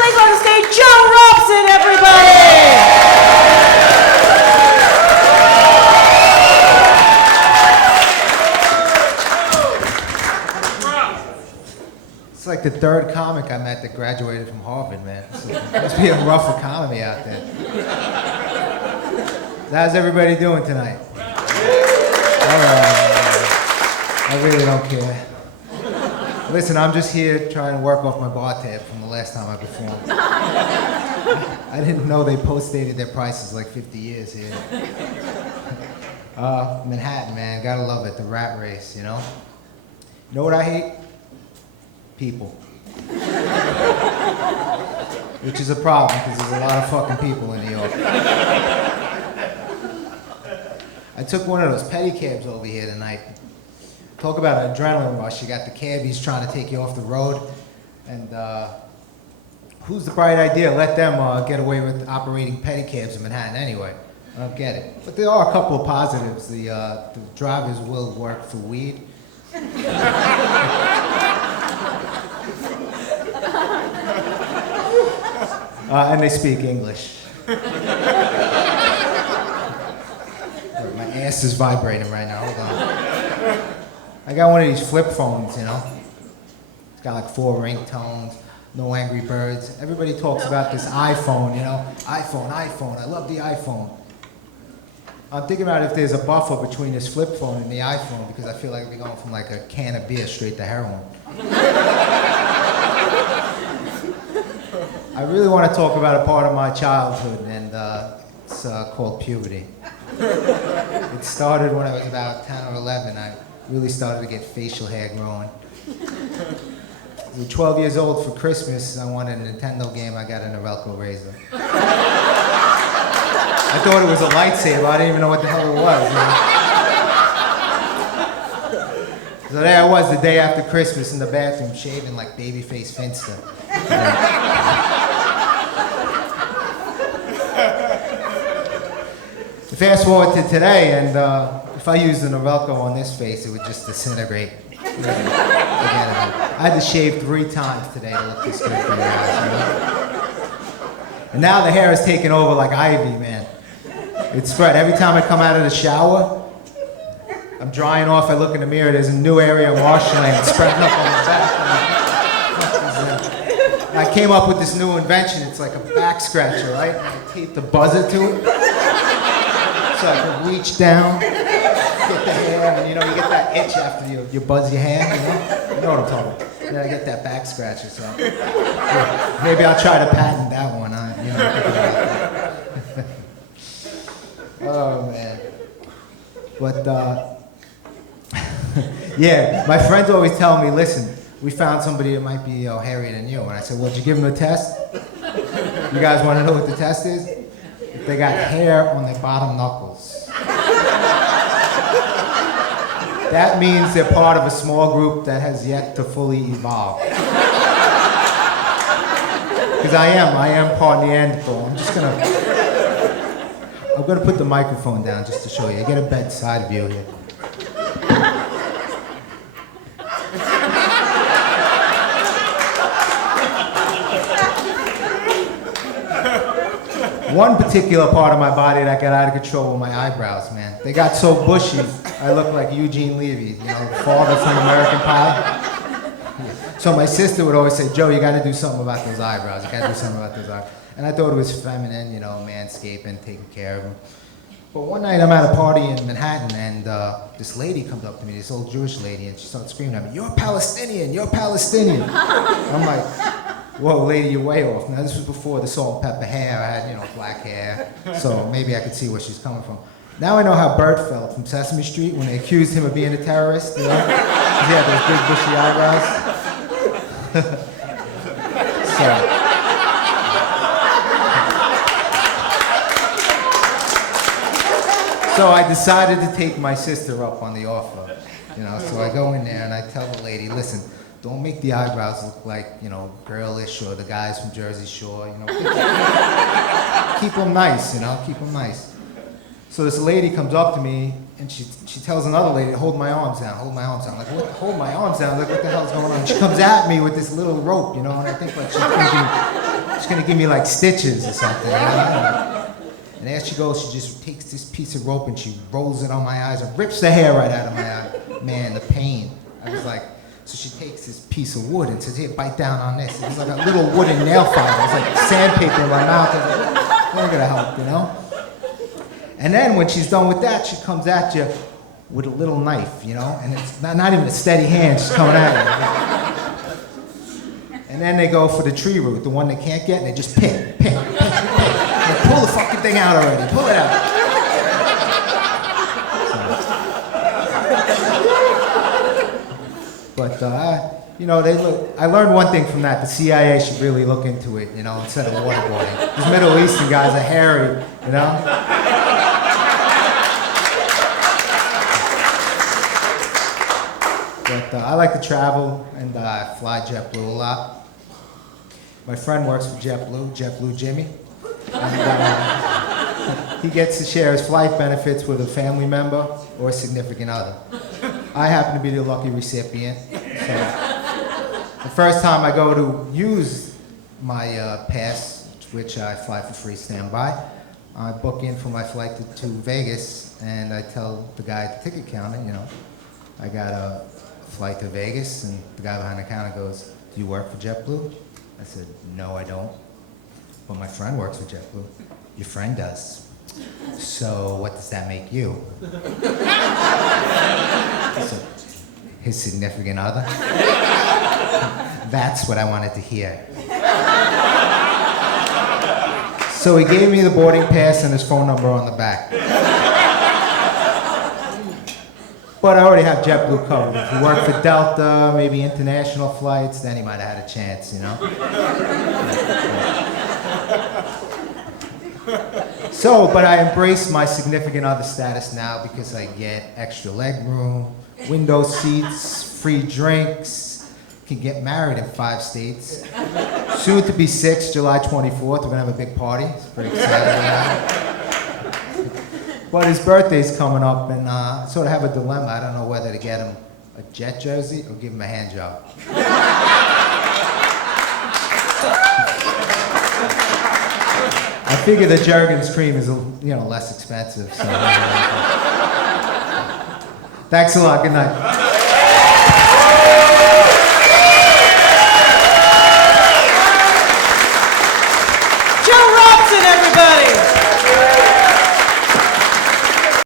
Please welcome to stage Joe Robson, everybody! It's like the third comic I met that graduated from Harvard, man. It must be a rough economy out there. How's everybody doing tonight? All right. I really don't care. Listen, I'm just here trying to work off my bar tab from the last time I performed. I didn't know they post-dated their prices like 50 years here. Manhattan, man, gotta love it, the rat race, you know? You know what I hate? People. Which is a problem, because there's a lot of fucking people in New York. I took one of those pedicabs over here tonight. Talk about an adrenaline rush. You got the cabbies trying to take you off the road, and who's the bright idea? Let them get away with operating pedicabs in Manhattan anyway. I don't get it. But there are a couple of positives. The drivers will work for weed. And they speak English. My ass is vibrating right now, hold on. I got one of these flip phones, you know? It's got like 4 ringtones, no Angry Birds. Everybody talks about this iPhone, you know? iPhone, I love the iPhone. I'm thinking about if there's a buffer between this flip phone and the iPhone, because I feel like we're going from like a can of beer straight to heroin. I really want to talk about a part of my childhood, and it's called puberty. It started when I was about 10 or 11. I really started to get facial hair growing. I was 12 years old for Christmas. I wanted a Nintendo game. I got an Norelco razor. I thought it was a lightsaber. I didn't even know what the hell it was. You know? So there I was the day after Christmas in the bathroom, shaving like babyface Finster. Fast forward to today, and if I used an Norelco on this face, it would just disintegrate. Forget about it. I had to shave 3 times today to look this good for you guys, you know? And now the hair has taken over like ivy, man. It's spread. Every time I come out of the shower, I'm drying off, I look in the mirror, there's a new area of marshland spreading up on the back. I came up with this new invention. It's like a back scratcher, right? And I tape the buzzer to it. So I can reach down, get the hair, and you know, you get that itch after you buzz your hand, you know? You know what I'm talking about. And then I get that back scratcher, so yeah, maybe I'll try to patent that one, you know, think about that. Oh, man. But, yeah, my friends always tell me, listen, we found somebody that might be hairier than you. And I said, well, did you give them a test? You guys want to know what the test is? If they got hair on their bottom knuckles. That means they're part of a small group that has yet to fully evolve. Because I am part Neanderthal. I'm gonna put the microphone down just to show you. I get a bedside view here. One particular part of my body that got out of control were my eyebrows, man. They got so bushy, I look like Eugene Levy, you know, the father from American Pie. So my sister would always say, Joe, you gotta do something about those eyebrows. You gotta do something about those eyebrows. And I thought it was feminine, you know, manscaping, taking care of them. But one night I'm at a party in Manhattan, and this lady comes up to me, this old Jewish lady, and she starts screaming at me, you're Palestinian, you're Palestinian. I'm like, whoa, lady, you're way off. Now, this was before the salt and pepper hair. I had, you know, black hair, so maybe I could see where she's coming from. Now I know how Bert felt from Sesame Street when they accused him of being a terrorist, you know? He had those big, bushy eyebrows. So I decided to take my sister up on the offer, you know? So I go in there and I tell the lady, listen, don't make the eyebrows look like, you know, girlish or the guys from Jersey Shore, you know. Keep them nice, you know, keep them nice. So this lady comes up to me and she tells another lady, hold my arms down, hold my arms down. I'm like, what, hold my arms down? Like, what the hell's going on? She comes at me with this little rope, you know, and I think like she's thinking, she's gonna give me like stitches or something. You know? And as she goes, she just takes this piece of rope and she rolls it on my eyes and rips the hair right out of my eye. Man, the pain. I was like, so she takes this piece of wood and says, here, bite down on this. It was like a little wooden nail file. It was like sandpaper in my mouth. I was like, they're gonna help, you know? And then when she's done with that, she comes at you with a little knife, you know? And it's not even a steady hand, she's coming at you. And then they go for the tree root, the one they can't get, and they just pick. Like, pull the fucking thing out already, pull it out. But, you know, I learned one thing from that. The CIA should really look into it, you know, instead of waterboarding. These Middle Eastern guys are hairy, you know? But I like to travel and fly JetBlue a lot. My friend works for JetBlue Jimmy. And, he gets to share his flight benefits with a family member or a significant other. I happen to be the lucky recipient. So the first time I go to use my pass, which I fly for free standby, I book in for my flight to Vegas, and I tell the guy at the ticket counter, you know, I got a flight to Vegas, and the guy behind the counter goes, do you work for JetBlue? I said, no, I don't. But my friend works for JetBlue. Your friend does. So what does that make you? I said, his significant other? That's what I wanted to hear. So he gave me the boarding pass and his phone number on the back. But I already have JetBlue covered. If he worked for Delta, maybe international flights, then he might have had a chance, you know? So, but I embrace my significant other status now because I get extra leg room, window seats, free drinks, can get married in 5 states. Soon to be 6, July 24th, we're gonna have a big party. It's pretty exciting. But his birthday's coming up, and I sort of have a dilemma. I don't know whether to get him a Jet jersey or give him a hand job. I figure the Jergens cream is, less expensive. So. Thanks a lot. Good night.